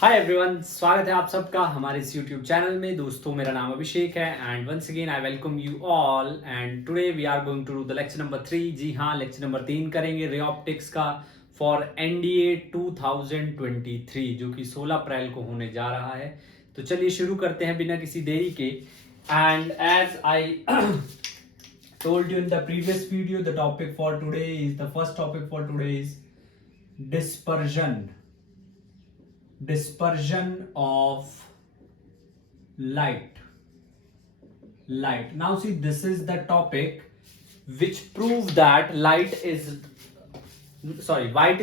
Hi everyone, स्वागत है आप सबका हमारे इस यूट्यूब चैनल में। दोस्तों, मेरा नाम अभिषेक है and once again I welcome you all and today we are going to do the lecture number 3। जी हाँ, लेक्चर नंबर 3 करेंगे रे ऑप्टिक्स का फॉर एनडीए 2023 जो कि 16 अप्रैल को होने जा रहा है। तो चलिए शुरू करते हैं बिना किसी देरी के। And as I told you in the previous video, the topic for today is the first topic for today is dispersion of light. Now see, this is the topic which prove that white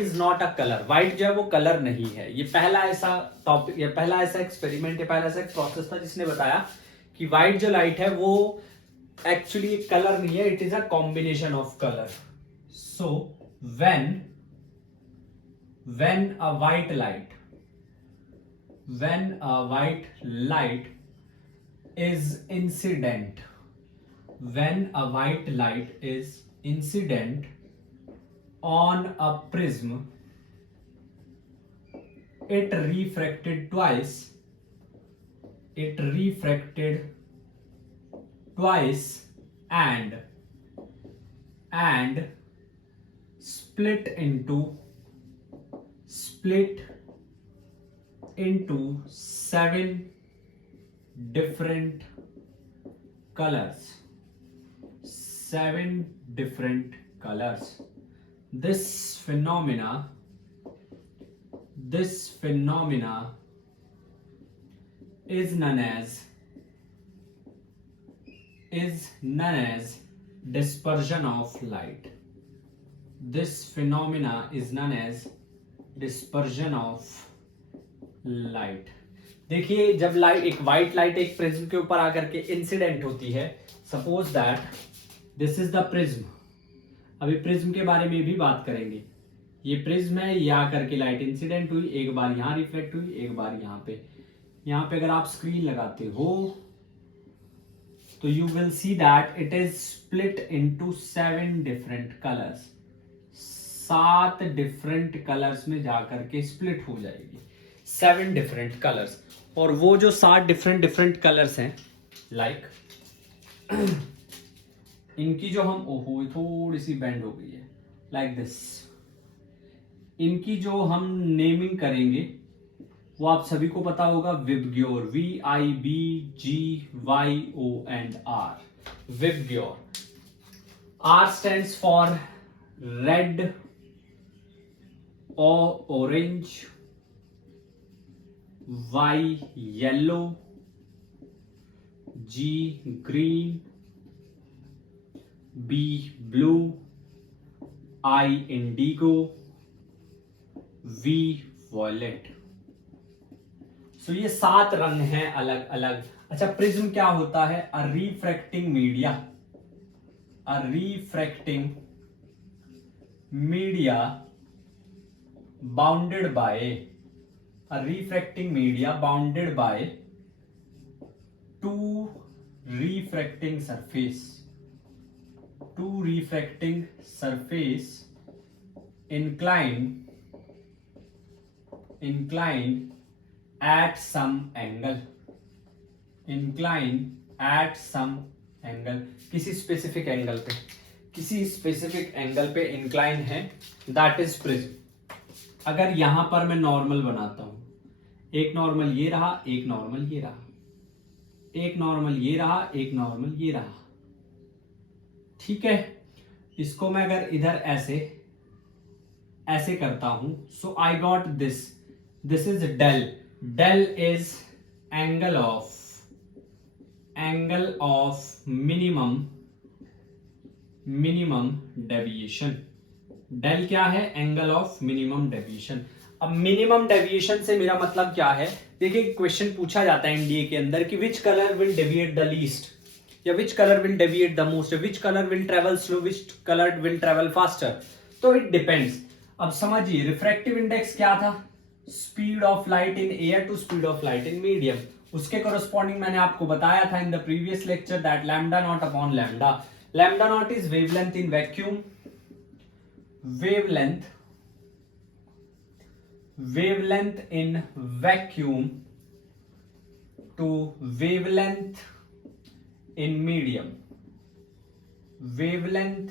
is not a color. white जो है वो colour नहीं है। ये पहला ऐसा topic, ये पहला ऐसा एक्सपेरिमेंट, ये पहला ऐसा प्रोसेस था जिसने बताया कि व्हाइट जो लाइट है वो एक्चुअली एक कलर नहीं है, it is a combination of colour. So when a white light is incident on a prism, it refracted twice and split into 7 different colors. This phenomena is known as dispersion of light. This phenomena is known as dispersion of light. देखिए, जब light, एक white light एक prism के ऊपर आकर के incident होती है, suppose that this is the prism. अभी प्रिज्म के बारे में भी बात करेंगे। ये प्रिज्म है, ये आकर के लाइट इंसिडेंट हुई, एक बार यहाँ रिफ्लेक्ट हुई, एक बार यहाँ पे अगर आप स्क्रीन लगाते हो तो you will see that it is split into 7 different colours. 7 different colours में जाकर के स्प्लिट हो जाएगी, 7 डिफरेंट कलर्स। और वो जो 7 डिफरेंट कलर्स हैं, लाइक इनकी जो हम, ओहो थोड़ी सी बेंड हो गई है, लाइक दिस, इनकी जो हम नेमिंग करेंगे वो आप सभी को पता होगा, VIBGYOR, VIBGYOR, VIBGYOR. R stands for red or orange, Y yellow, G green, B blue, I indigo, V violet। सो ये 7 रंग हैं अलग अलग। अच्छा, प्रिज्म क्या होता है? A refracting media bounded by two refracting surface inclined at some angle, किसी स्पेसिफिक एंगल पे इंक्लाइन है, दैट इज प्रिज्म। अगर यहां पर मैं नॉर्मल बनाता हूं, एक नॉर्मल ये रहा, एक नॉर्मल ये रहा, एक नॉर्मल ये रहा, एक नॉर्मल ये रहा, ठीक है। इसको मैं अगर इधर ऐसे करता हूं, so I got this is del is angle of minimum deviation। del क्या है? Angle of minimum deviation. अब मिनिमम डेविएशन से मेरा मतलब क्या है? देखिए, क्वेश्चन पूछा जाता है एनडीए के अंदर कि which colour will deviate the least, या which colour will deviate the most, which colour will travel slow, which colour will travel faster. तो इट डिपेंड्स। अब समझिए, रिफ्रैक्टिव इंडेक्स क्या था? Speed of light in air to speed of light in medium. उसके corresponding मैंने आपको बताया था in the previous lecture that lambda naught upon lambda Lambda naught is wavelength in vacuum. wavelength in vacuum to wavelength in medium, wavelength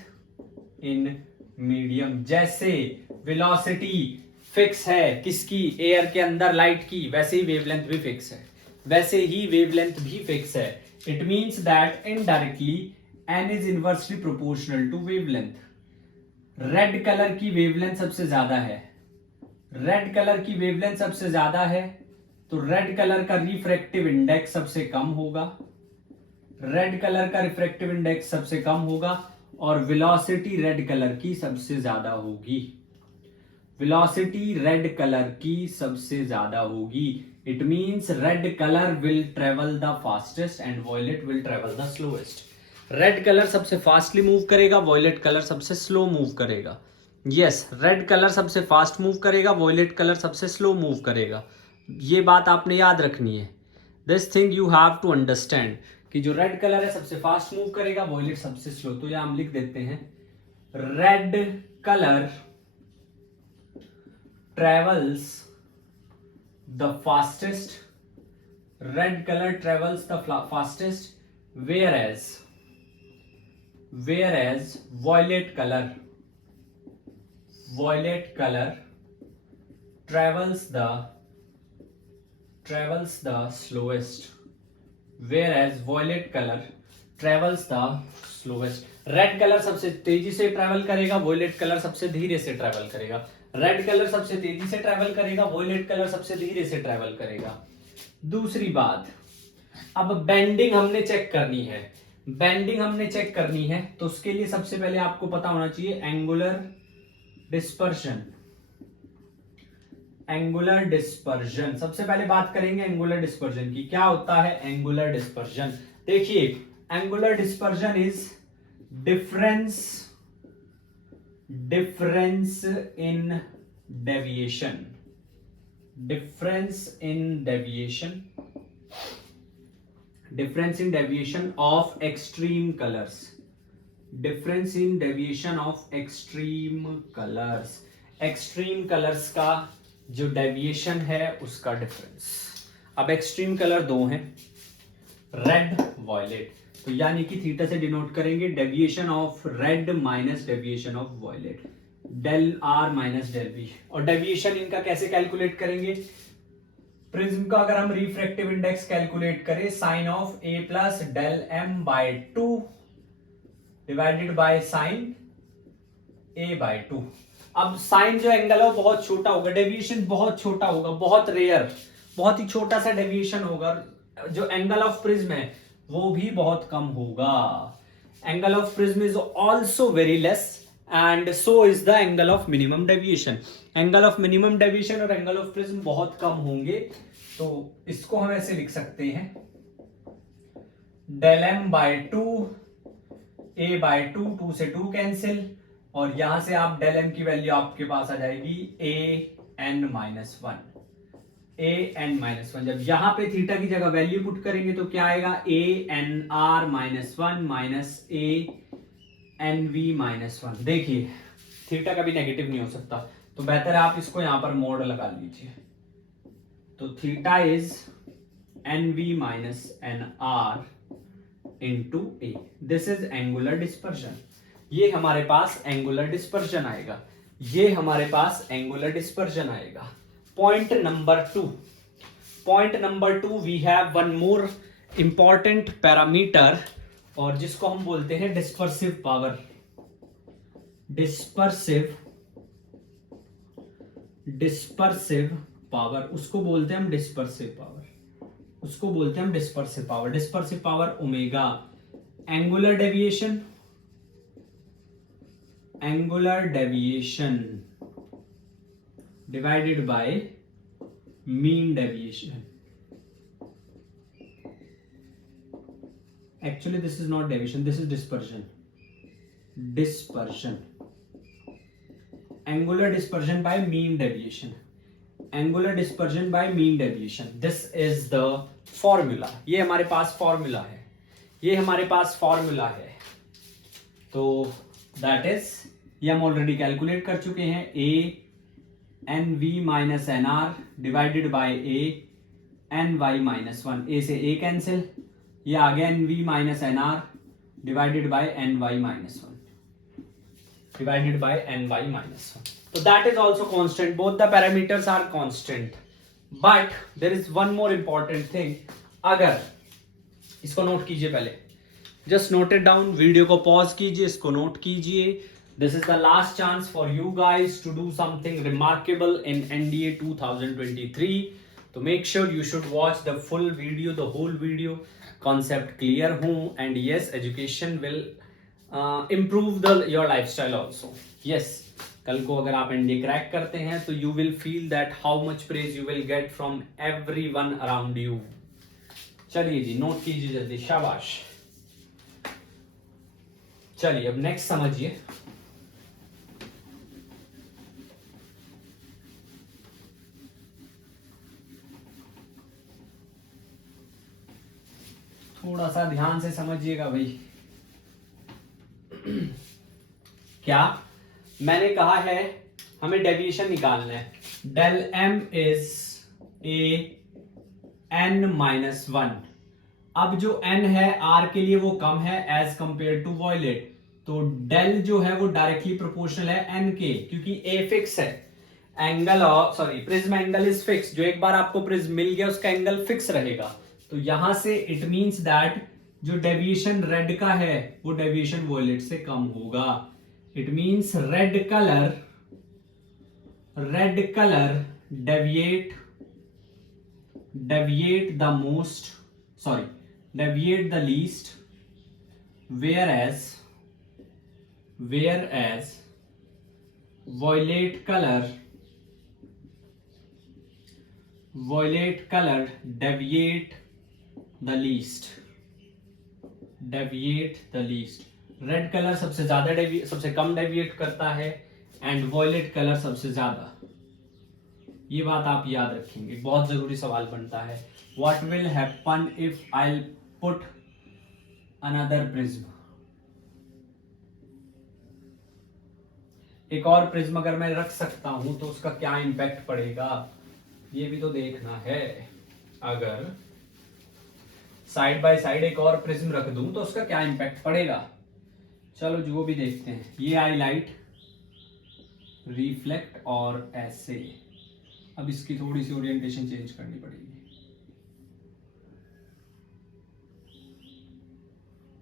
in medium। जैसे velocity fix है किसकी, air के अंदर लाइट की, वैसे ही वेवलेंथ भी फिक्स है, वैसे ही वेवलेंथ भी फिक्स है। It means that indirectly n is inversely proportional to wavelength. Red colour की वेवलेंथ सबसे ज्यादा है, रेड कलर की वेवलेंथ सबसे ज्यादा है, तो रेड कलर का रिफ्रैक्टिव इंडेक्स सबसे कम होगा, रेड कलर का रिफ्रैक्टिव इंडेक्स सबसे कम होगा, और वेलोसिटी रेड कलर की सबसे ज्यादा होगी, वेलोसिटी रेड कलर की सबसे ज्यादा होगी। It means red colour will travel the fastest and violet will travel the slowest. Red colour सबसे फास्टली मूव करेगा, वॉयलेट कलर सबसे स्लो मूव करेगा। यस, रेड कलर सबसे फास्ट मूव करेगा, वॉयलेट कलर सबसे स्लो मूव करेगा। ये बात आपने याद रखनी है। This thing you have to understand कि जो रेड कलर है सबसे फास्ट मूव करेगा, वॉयलेट सबसे स्लो। तो यहां हम लिख देते हैं red colour travels the fastest, red color travels the fastest, whereas violet color travels the slowest, whereas violet color travels the slowest। Red colour सबसे तेजी से ट्रेवल करेगा, वॉयलेट कलर सबसे धीरे से ट्रेवल करेगा। रेड कलर सबसे तेजी से ट्रेवल करेगा, वॉयलेट कलर सबसे धीरे से ट्रेवल करेगा। दूसरी बात, अब बेंडिंग हमने चेक करनी है, बेंडिंग हमने चेक करनी है, तो उसके लिए सबसे पहले आपको पता होना चाहिए एंगुलर डिस्पर्शन। एंगुलर डिस्पर्शन, सबसे पहले बात करेंगे एंगुलर डिस्पर्शन की। क्या होता है एंगुलर डिस्पर्शन? देखिए, angular dispersion is difference in deviation, difference in deviation of extreme colors, difference in deviation of extreme colors, extreme colors का जो डेविएशन है उसका डिफरेंस। अब एक्सट्रीम कलर दो हैं, रेड, वॉयलेट, तो यानी कि थीटा से डिनोट करेंगे deviation of red minus deviation of violet, del R minus del B. और डेविएशन इनका कैसे कैलकुलेट करेंगे? प्रिज्म का अगर हम रिफ्रैक्टिव इंडेक्स कैलकुलेट करें, sine of A plus del M by 2 divided by sine A by 2। अब साइन जो एंगल है वो बहुत छोटा होगा, डेविएशन बहुत छोटा होगा, बहुत रेयर, बहुत ही छोटा सा डेविएशन होगा। जो एंगल ऑफ प्रिज्म है वो भी बहुत कम होगा। Angle of prism is also very less and so is the angle of minimum deviation. Angle of minimum deviation और एंगल ऑफ प्रिज्म बहुत कम होंगे, तो इसको हम ऐसे लिख सकते हैं del M by 2 A by 2, 2 से 2 कैंसिल, और यहां से आप डेल एम की वैल्यू आपके पास आ जाएगी ए एन माइनस 1, ए एन माइनस 1। जब यहां पे थीटा की जगह वैल्यू पुट करेंगे तो क्या आएगा? A N R minus 1 minus A N V minus 1। देखिए, थीटा कभी नेगेटिव नहीं हो सकता, तो बेहतर है आप इसको यहां पर मोड लगा लीजिए। तो theta is N V minus N R into A. This is angular dispersion. ये हमारे पास एंगुलर डिस्पर्शन आएगा, ये हमारे पास एंगुलर डिस्पर्शन आएगा। Point number 2, point number 2, we have one more important parameter, और जिसको हम बोलते हैं डिस्पर्सिव पावर। डिस्पर्सिव पावर, उसको बोलते हैं हम डिस्पर्सिव पावर, उसको बोलते हैं हम dispersive power. Dispersive power omega, angular deviation divided by mean deviation. Actually this is not deviation, this is dispersion. Angular dispersion by mean deviation, angular dispersion by mean deviation. This is the formula. ये हमारे पास formula है, ये हमारे पास formula है। तो that is, ये हम already calculate कर चुके हैं। A N V minus N R divided by A N Y minus one, A से ए कैंसिल, ये आ गया N V minus N R divided by N Y minus one, divided by ny minus 1. So that is also constant. Both the parameters are constant. But there is one more important thing. अगर इसको note कीजिए पहले, just note it down. Video को pause कीजिए, इसको note कीजिए. This is the last chance for you guys to do something remarkable in NDA 2023. So make sure you should watch the full video, the whole video. Concept clear हो, and yes, education will improve your lifestyle also. Yes, कल को अगर आप NDA crack करते हैं तो you will feel that how much praise you will get from everyone around you. चलिए जी, note कीजिए जल्दी, शाबाश. चलिए अब नेक्स्ट समझिए. थोड़ा सा ध्यान से समझिएगा भाई. क्या मैंने कहा है, हमें डेविएशन निकालना है. Del M is A N minus one. अब जो एन है आर के लिए वो कम है एज कंपेयर टू वॉयलेट, तो डेल जो है वो डायरेक्टली प्रोपोर्शनल है एन के, क्योंकि ए फिक्स है. Angle of prism angle is fix. जो एक बार आपको प्रिज्म मिल गया उसका एंगल फिक्स रहेगा. तो यहां से इट मींस दैट जो डेविएशन रेड का है वो डेविएशन वॉयलेट से कम होगा. It means red colour deviate the least, whereas violet color deviate the least. Red colour सबसे कम डेविएट करता है एंड वॉयलेट कलर सबसे ज्यादा. ये बात आप याद रखेंगे, बहुत जरूरी सवाल बनता है. What will happen if I put another prism. एक और प्रिज्म अगर मैं रख सकता हूं तो उसका क्या इंपैक्ट पड़ेगा, ये भी तो देखना है. अगर साइड बाय साइड एक और प्रिज्म रख दूं तो उसका क्या इंपैक्ट पड़ेगा. चलो जो भी देखते हैं. ये आई लाइट रिफ्लेक्ट और ऐसे. अब इसकी थोड़ी सी ओरिएंटेशन चेंज करनी पड़ेगी.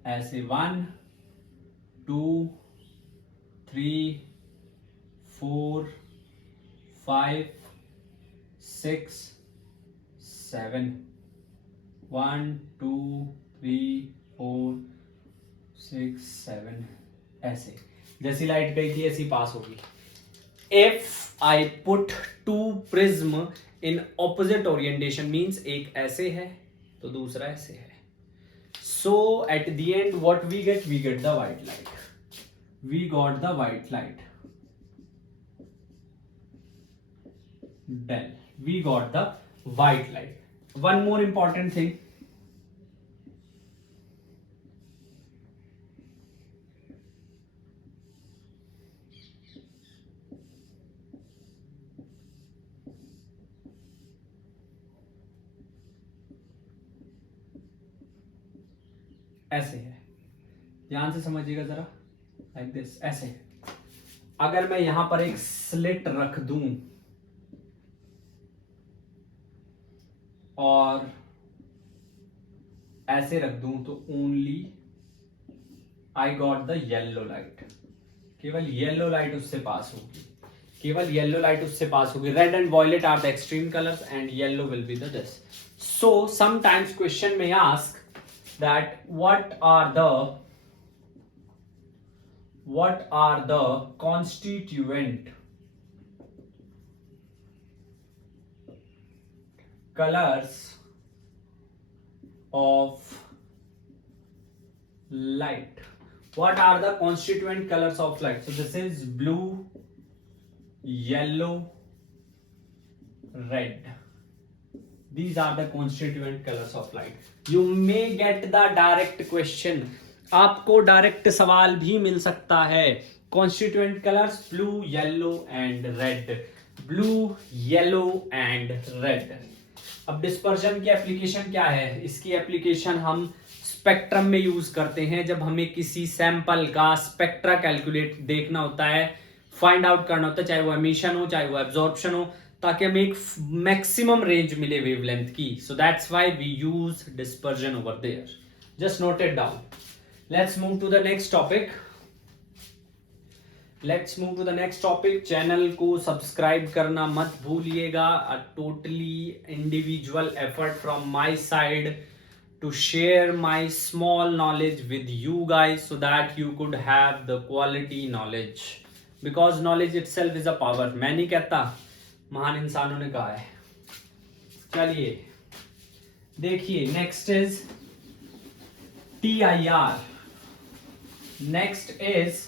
ऐसे 1 2 3 4 5 6 7. 1 2 3 4 6 7. ऐसे जैसी लाइट गई थी ऐसी पास होगी. If I put two prism in opposite orientation means एक ऐसे है तो दूसरा ऐसे है. So at the end what we get the white light. We got the white light. Then we got the white light. One more important thing. ऐसे है, ध्यान से समझिएगा जरा. लाइक दिस, ऐसे है. अगर मैं यहां पर एक स्लिट रख दूं और ऐसे रख दूं तो only I got the yellow light. केवल येलो लाइट उससे पास होगी. Red and violet are the extreme colours and yellow will be the this. So sometimes question में ask that what are the constituent colors of light. What are the constituent colors of light? So this is blue, yellow, red. These are the constituent colors of light. You may get the direct question. आपको direct सवाल भी मिल सकता है. Constituent colors blue, yellow and red. Blue, yellow and red. अब dispersion की application क्या है? इसकी एप्लीकेशन हम स्पेक्ट्रम में यूज करते हैं जब हमें किसी सैंपल का स्पेक्ट्रा कैलकुलेट देखना होता है, फाइंड आउट करना होता है, चाहे वो एमिशन हो चाहे वो एब्जॉर्प्शन हो, ताकि हमें एक मैक्सिमम रेंज मिले वेवलेंथ की। So that's why we use dispersion over there. Just note it down. Let's move to the next topic. Channel को सब्सक्राइब करना मत भूलिएगा। A totally individual effort from my side to share my small knowledge with you guys so that you could have the quality knowledge, because knowledge itself is a power। मैं नहीं कहता, महान इंसानों ने कहा है। चलिए देखिए, next is TIR। Next is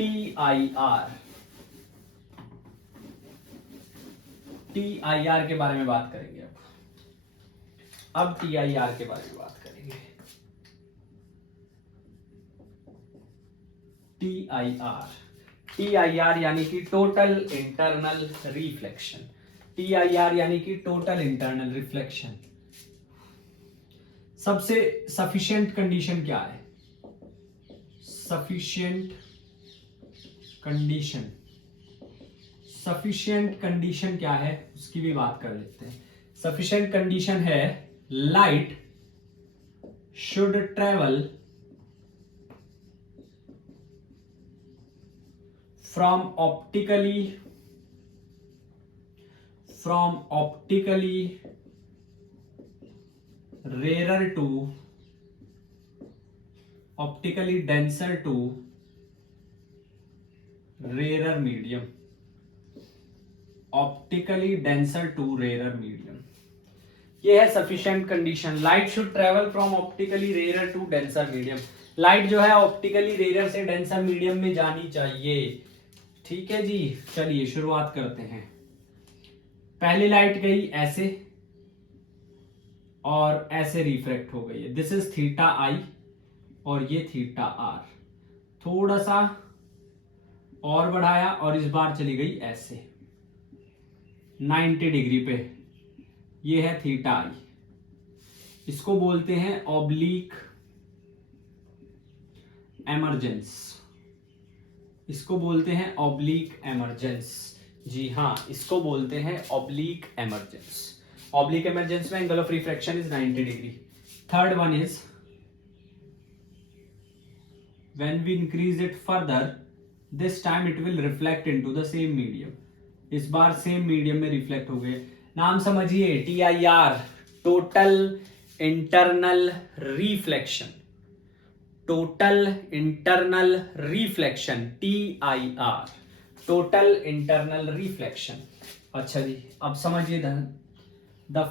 TIR। TIR के बारे में बात करेंगे। अब TIR के बारे में बात करेंगे। TIR यानी कि टोटल इंटरनल रिफ्लेक्शन। TIR यानी कि टोटल इंटरनल रिफ्लेक्शन। सबसे सफिशिएंट कंडीशन क्या है? सफिशिएंट कंडीशन क्या है उसकी भी बात कर लेते हैं। सफिशिएंट कंडीशन है light should travel from optically rarer to optically denser to rarer medium। Optically denser to rarer medium, ये है sufficient condition. Light should travel from optically rarer to denser medium. Light जो है optically rarer से denser medium में जानी चाहिए। ठीक है जी, चलिए शुरुआत करते हैं। पहली लाइट गई ऐसे और ऐसे रिफ्रैक्ट हो गई है। दिस इज थीटा आई और ये थीटा आर। थोड़ा सा और बढ़ाया और इस बार चली गई ऐसे 90 डिग्री पे। ये है थीटा आई। इसको बोलते हैं ऑब्लिक एमर्जेंस। इसको बोलते हैं ऑब्लिक एमर्जेंस। जी हाँ, इसको बोलते हैं ऑब्लिक एमर्जेंस। ऑब्लिक एमर्जेंस में angle of refraction is 90 degree. Third one is when we increase it further, this time it will reflect into the same medium. इस बार सेम मीडियम में रिफ्लेक्ट हो गए। नाम समझिए, TIR total internal reflection. Total internal reflection, TIR total internal reflection. अच्छा जी, अब समझिए the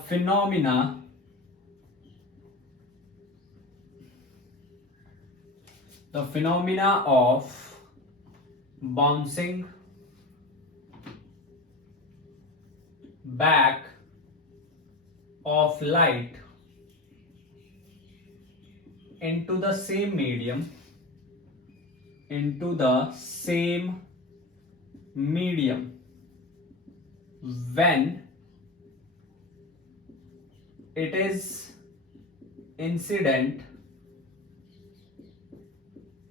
phenomena of bouncing back of light into the same medium when it is incident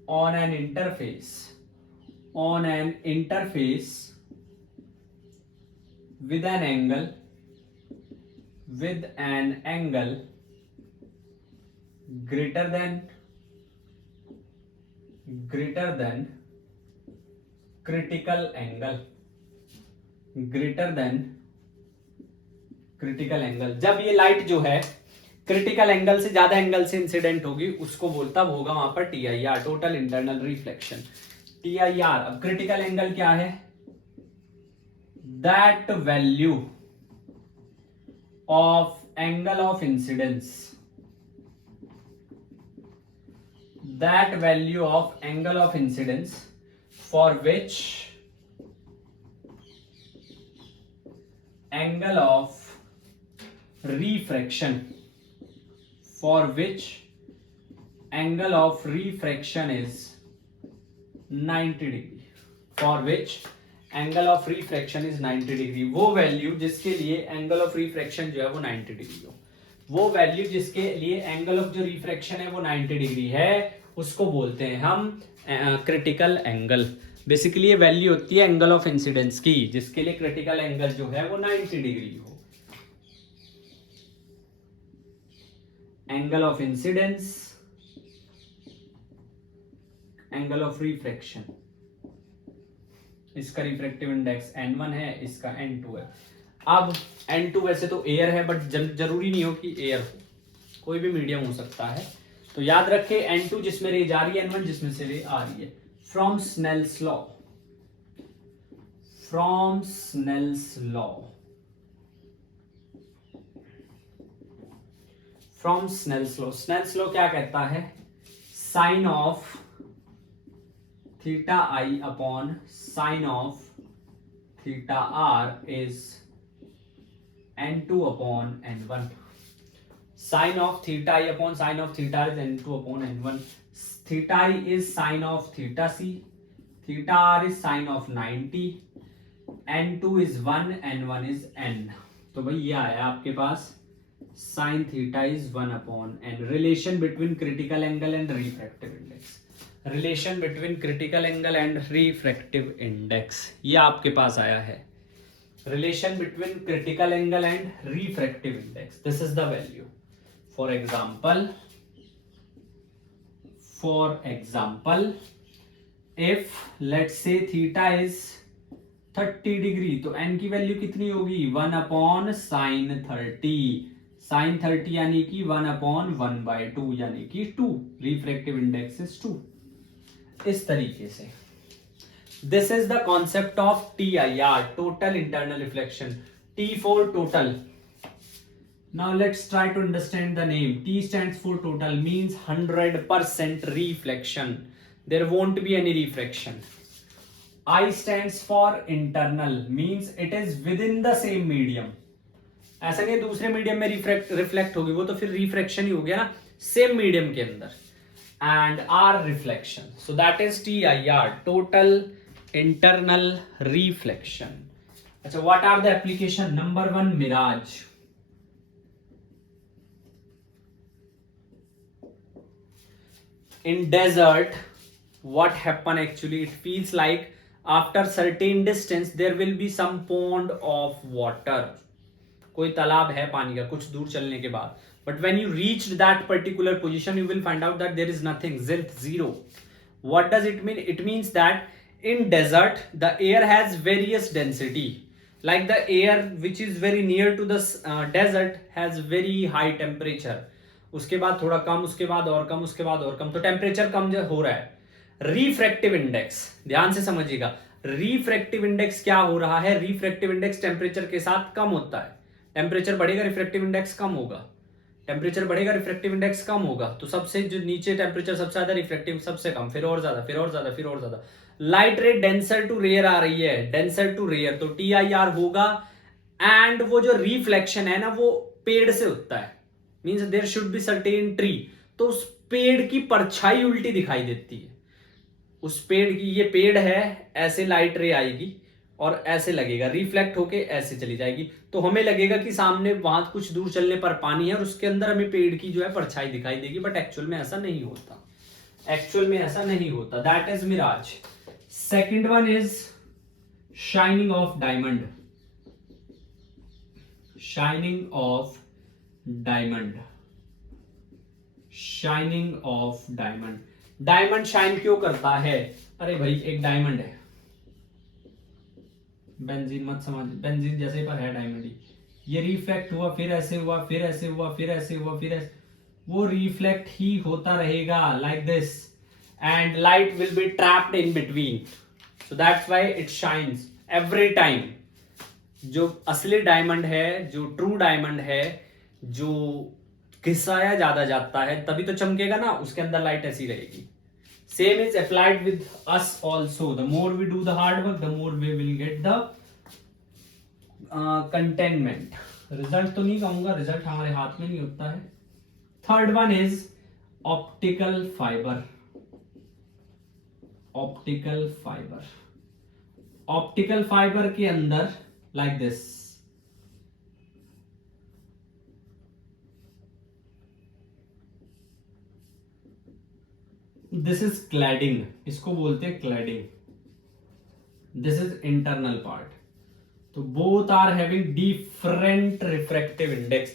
on an interface with an angle greater than critical angle। जब ये light जो है critical angle से ज्यादा एंगल से इंसिडेंट होगी, उसको बोलता होगा वहां पर TIR total internal reflection. TIR। अब क्रिटिकल एंगल क्या है? that value of angle of incidence for which angle of refraction is 90 degree, for which angle of refraction is 90 degree, वो वैल्यू जिसके लिए एंगल ऑफ रिफ्रैक्शन जो है वो 90 degree हो, वो वैल्यू जिसके लिए एंगल ऑफ जो रिफ्रैक्शन है वो 90 डिग्री है, उसको बोलते हैं हम क्रिटिकल एंगल। बेसिकली ये वैल्यू होती है एंगल ऑफ इंसिडेंस की, जिसके लिए क्रिटिकल एंगल जो है वो 90 डिग्री हो। Angle of incidence, angle of refraction, इसका रिफ्रैक्टिव इंडेक्स n1 है, इसका n2 है। अब n2 वैसे तो एयर है, बट जरूरी नहीं हो कि एयर हो, कोई भी मीडियम हो सकता है। तो याद रखे n2 जिसमें रे जा रही है, n1 जिसमें से रे आ रही है। From Snell's law, from Snell's law, from Snell's law, Snell's law क्या कहता है, sine of theta I upon sine of theta R is n2 upon n1। Sine of theta I upon sine of theta R is n2 upon n1। Theta I is sine of theta C, theta R is sine of 90, n2 is 1, n1 is n। तो भाई ये आया आपके पास sine theta is 1 upon n। Relation between critical angle and refractive index, relation between critical angle and refractive index, ये आपके पास आया है। Relation between critical angle and refractive index, this is the value. For example if let's say theta is 30 degree, तो n की value कितनी होगी, 1 upon sine 30, sign 30 यानी कि 1 अपॉन 1/2 यानी कि 2, रिफ्रैक्टिव इंडेक्स इज 2। इस तरीके से this is the concept of TIR, total internal reflection, T for total. Now let's try to understand the name. T stands for total, means 100% reflection, there won't be any refraction. I stands for internal, means it is within the same medium. ऐसा नहीं दूसरे medium में reflect होगी, वो तो फिर refraction ही हो गया ना, सेम मीडियम के अंदर। And R reflection, so that is TIR, total internal reflection. अच्छा, what are the application? Number 1 mirage, in desert what happen actually, it feels like after certain distance there will be some pond of water, कोई तालाब है पानी का कुछ दूर चलने के बाद, but when you reach that particular position you will find out that there is nothing, zero. What does it mean? It means that in desert the air has various density, like the air which is very near to the desert has very high temperature, उसके बाद थोड़ा कम, उसके बाद और कम, उसके बाद और कम, तो टेम्परेचर कम जो हो रहा है। रिफ्रैक्टिव इंडेक्स ध्यान से समझिएगा, रिफ्रैक्टिव इंडेक्स क्या हो रहा है, रिफ्रैक्टिव इंडेक्स टेम्परेचर के साथ कम होता है, टेम्परेचर बढ़ेगा रिफ्रैक्टिव इंडेक्स कम होगा, टेम्परेचर बढ़ेगा रिफ्रैक्टिव इंडेक्स कम होगा, तो सबसे जो नीचे टेम्परेचर सबसे ज्यादा, रिफ्रैक्टिव सबसे कम, फिर और ज्यादा, फिर और ज्यादा, फिर और ज्यादा। लाइट रे डेंसर टू रेयर आ रही है, डेंसर टू रेयर, तो TIR होगा। एंड वो जो रिफ्लेक्शन है ना वो पेड़ से होता है, means there should be certain tree, तो उस पेड़ की परछाई उल्टी दिखाई देती है, उस पेड़ की, ये पेड़ है, ऐसे लाइट रे आएगी और ऐसे लगेगा, रिफ्लेक्ट होके ऐसे चली जाएगी, तो हमें लगेगा कि सामने वहां कुछ दूर चलने पर पानी है और उसके अंदर हमें पेड़ की जो है परछाई दिखाई देगी, बट एक्चुअल में ऐसा नहीं होता, एक्चुअल में ऐसा नहीं होता, that is mirage. Second one is shining of diamond, shining of diamond, shining of diamond. Diamond shine क्यों करता है? अरे भाई एक डायमंड है, बेंजीन मत समझ, बेंजीन जैसे पर है डायमंड ही, ये रिफ्लेक्ट हुआ, फिर ऐसे हुआ, फिर ऐसे हुआ, फिर ऐसे हुआ, फिर ऐसे, वो रिफ्लेक्ट ही होता रहेगा like this, and light will be trapped in between, so that's why it shines every time. जो असली डायमंड है, जो ट्रू डायमंड है, जो घिसाया ज्यादा जाता है तभी तो चमकेगा ना, उसके अंदर लाइट ऐसी रहेगी। Same is applied with us also, the more we do the hard work the more we will get the containment. Result तो नहीं कहूंगा, रिजल्ट हमारे हाथ में नहीं होता है। Third one is optical fibre, optical fibre, optical fibre के अंदर like this, this is cladding, इसको बोलते हैं cladding, this is internal part. तो both are having different refractive index.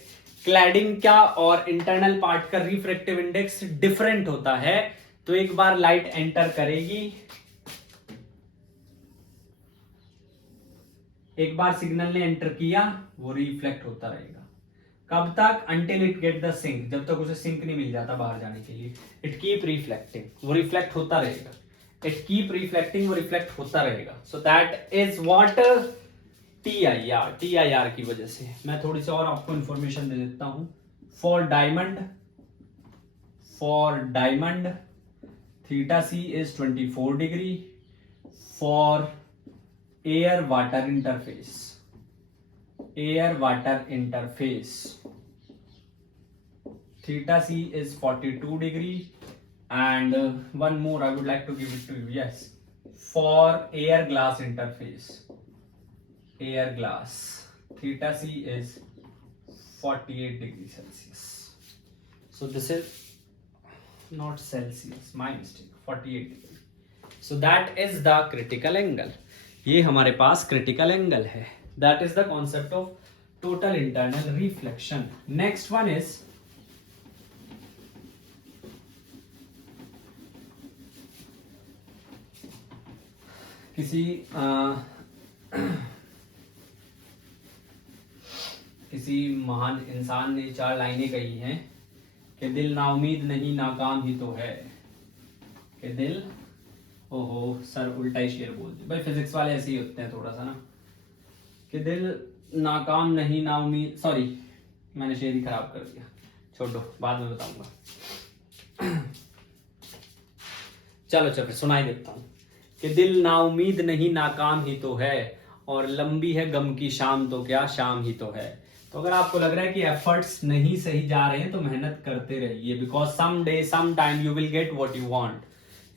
Cladding का और इंटरनल पार्ट का रिफ्रैक्टिव इंडेक्स डिफरेंट होता है। तो एक बार लाइट एंटर करेगी, एक बार सिग्नल ने एंटर किया, वो रिफ्लेक्ट होता रहेगा। कब तक? Until it get the sink, जब तक उसे सिंक नहीं मिल जाता बाहर जाने के लिए। इट कीप रिफ्लेक्टिंग, वो रिफ्लेक्ट होता रहेगा। इट कीप रिफ्लेक्टिंग, वो रिफ्लेक्ट होता रहेगा। सो that is what TIR, TIR की वजह से। मैं थोड़ी सी और आपको इंफॉर्मेशन दे देता हूं। For diamond theta C is 24 degree. For air water interface theta C is 42 degree. And one more I would like to give it to you. Yes, for air glass interface, theta C is 48 degrees Celsius. So this is not Celsius, my mistake, 48 degree. So that is the critical angle. ये हमारे पास critical angle है. That is the concept of total internal reflection. Next one is किसी महान इंसान ने 4 लाइनें कही हैं कि दिल नाउमीद नहीं नाकाम ही तो है, कि दिल, ओहो सर उल्टा ही शेर बोल दिया भाई, फिजिक्स वाले ऐसे ही होते हैं थोड़ा सा ना, कि दिल नाकाम नहीं नाउमीद, सॉरी मैंने शेर ही खराब कर दिया, छोड़ो बाद में बताऊंगा। चलो फिर सुनाई देता हूँ कि दिल नाउमीद नहीं नाकाम ही तो है, और लंबी है गम की शाम तो क्या शाम ही तो है। तो अगर आपको लग रहा है कि एफर्ट्स नहीं सही जा रहे हैं तो मेहनत करते रहिए, because some day some time you will get what you want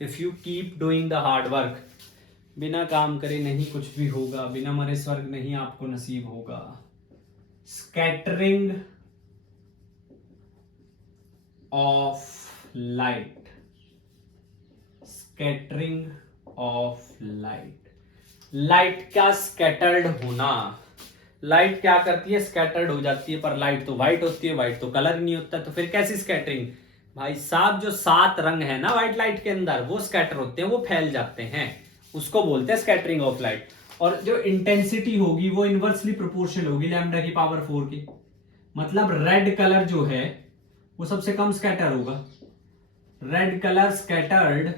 if you keep doing the hard work. बिना काम करे नहीं कुछ भी होगा, बिना मरे स्वर्ग नहीं आपको नसीब होगा। Scattering of light, scattering of light, light का स्कैटर्ड होना। लाइट क्या करती है? स्कैटर्ड हो जाती है, पर लाइट तो व्हाइट होती है, व्हाइट तो कलर नहीं होता, तो फिर कैसी स्कैटरिंग? भाई साहब जो 7 रंग है ना व्हाइट लाइट के अंदर, वो स्कैटर होते हैं, वो फैल जाते हैं, उसको बोलते हैं स्कैटरिंग ऑफ लाइट। और जो इंटेंसिटी होगी वो इनवर्सली प्रोपोर्शनल होगी लैम्डा की पावर 4 की। मतलब रेड कलर जो है वो सबसे कम स्कैटर होगा, red colour scattered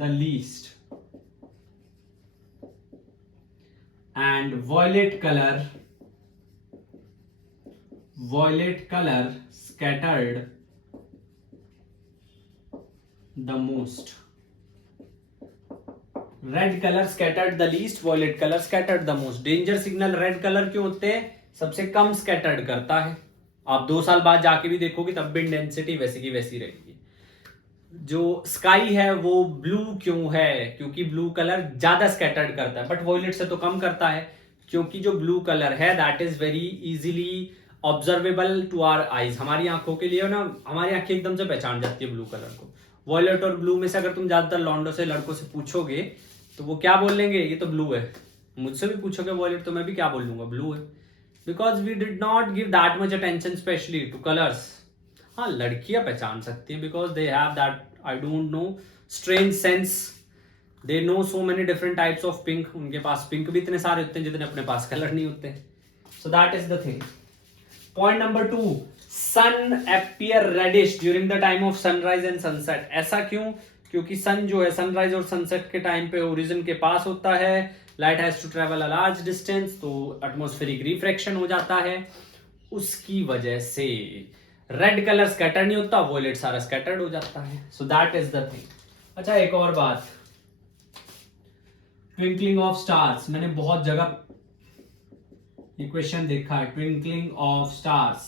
the least, and violet color scattered the most, red color scattered the least, violet color scattered the most। Danger signal red colour क्यों होते हैं? सबसे कम स्कैटर्ड करता है। आप 2 साल बाद जाके भी देखोगे तब भी इंटेंसिटी वैसी की वैसी रहेगी। जो स्काई है वो ब्लू क्यों है? क्योंकि ब्लू कलर ज्यादा स्कैटर्ड करता है, बट वॉयलेट से तो कम करता है, क्योंकि जो ब्लू कलर है that is very easily observable to our eyes. हमारी आंखों के लिए ना, हमारी आंखें एकदम से पहचान जाती है ब्लू कलर को। वॉयलेट और ब्लू में से अगर तुम ज्यादातर लॉन्डो से लड़कों से पूछोगे तो वो क्या बोलेंगे? ये तो ब्लू है। मुझसे भी पूछोगे वॉयलेट तो मैं भी क्या बोल लूंगा? ब्लू है, because we did not give that much attention specially to colours. हाँ लड़कियां पहचान सकती हैं because they have that, I don't know, strange sense, they know so many different types of pink। उनके पास पिंक भी इतने सारे होते हैं जितने अपने पास कलर नहीं होते। So that is the thing। Point number 2, sun appear reddish during the time of sunrise and sunset। ऐसा क्यों? क्योंकि सन जो है सनराइज और सनसेट के टाइम पे ओरिजिन के पास होता है, light has to travel a large distance, तो एटमॉस्फेरिक रिफ्रैक्शन हो जाता है, उसकी वजह से रेड कलर स्कैटर नहीं होता, वॉयलेट सारा स्कैटर्ड हो जाता है। सो दैट इज द थिंग। अच्छा एक और बात, ट्विंकलिंग ऑफ स्टार्स, मैंने बहुत जगह ये क्वेश्चन देखा है। ट्विंकलिंग ऑफ स्टार्स,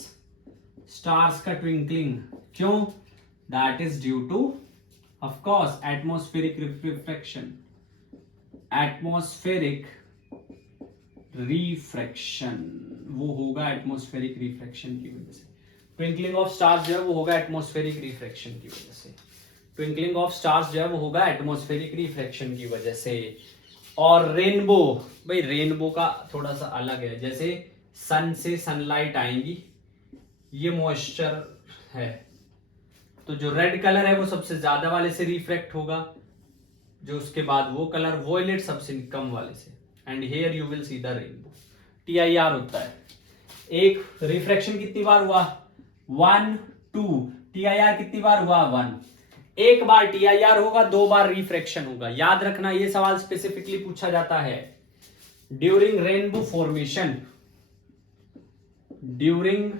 स्टार्स का ट्विंकलिंग क्यों? That is due two of course atmospheric refraction. Atmospheric refraction, वो होगा एटमॉस्फेरिक रिफ्रैक्शन की वजह से। ट्विंकलिंग ऑफ स्टार्स जो है वो होगा एटमॉस्फेरिक रिफ्रैक्शन की वजह से। ट्विंकलिंग ऑफ स्टार्स जो है वो होगा एटमॉस्फेरिक रिफ्रैक्शन की वजह से। और रेनबो, भाई रेनबो का थोड़ा सा अलग है, जैसे सन से सनलाइट आएंगी, ये मॉइस्चर है, तो जो रेड कलर है वो सबसे ज्यादा वाले से रिफ्लेक्ट होगा, जो उसके बाद वो कलर वॉयलेट सबसे कम वाले से। And here you will see the rainbow. TIR होता है, एक रिफ्रैक्शन कितनी बार हुआ, 1 2, TIR कितनी बार हुआ, 1। एक बार TIR होगा, 2 बार रिफ्रैक्शन होगा। याद रखना, ये सवाल स्पेसिफिकली पूछा जाता है during rainbow formation. During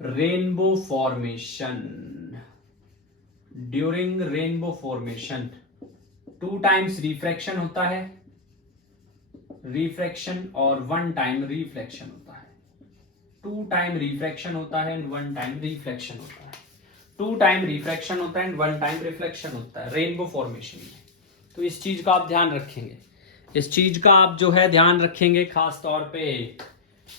rainbow formation, during rainbow formation 2 times refraction होता है, रिफ्रैक्शन, और 1 टाइम रिफ्लेक्शन होता है। 2 टाइम रिफ्रैक्शन होता है एंड 1 टाइम रिफ्लेक्शन होता है। 2 टाइम रिफ्रैक्शन होता है एंड 1 टाइम रिफ्लेक्शन होता है रेनबो फॉर्मेशन में। तो इस चीज का आप ध्यान रखेंगे, इस चीज का आप जो है ध्यान रखेंगे खास तौर पे।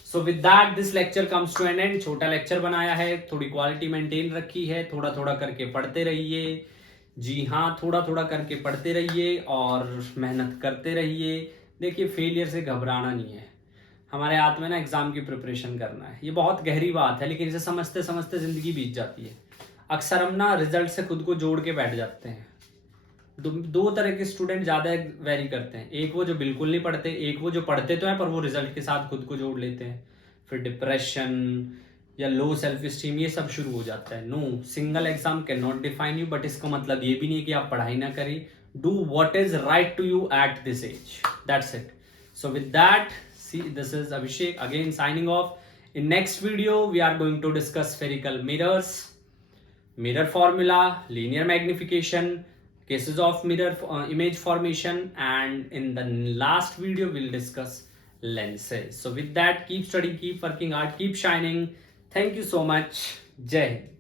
So with that this lecture comes to an end. छोटा लेक्चर बनाया है, थोड़ी क्वालिटी मेंटेन रखी है, थोड़ा थोड़ा करके पढ़ते रहिए। जी हाँ, थोड़ा थोड़ा करके पढ़ते रहिए और मेहनत करते रहिए। देखिए, फेलियर से घबराना नहीं है, हमारे हाथ में ना एग्जाम की प्रिपरेशन करना है। ये बहुत गहरी बात है, लेकिन इसे समझते समझते जिंदगी बीत जाती है। अक्सर हम ना रिजल्ट से खुद को जोड़ के बैठ जाते हैं। दो तरह के स्टूडेंट ज्यादा वेरी करते हैं, एक वो जो बिल्कुल नहीं पढ़ते, एक वो जो पढ़ते तो हैं पर वो रिजल्ट के साथ खुद को जोड़ लेते हैं। फिर डिप्रेशन या लो सेल्फ स्टीम ये सब शुरू हो जाता है। No, single exam can not define you, but इसका मतलब ये भी नहीं कि आप पढ़ाई ना करें। Do what is right to you at this age, that's it. So with that, see, this is Abhishek again signing off. In next video we are going to discuss spherical mirrors, mirror formula, linear magnification, cases of mirror image formation, and in the last video we'll discuss lenses. So with that, keep studying, keep working hard, keep shining. Thank you so much. Jai Hind.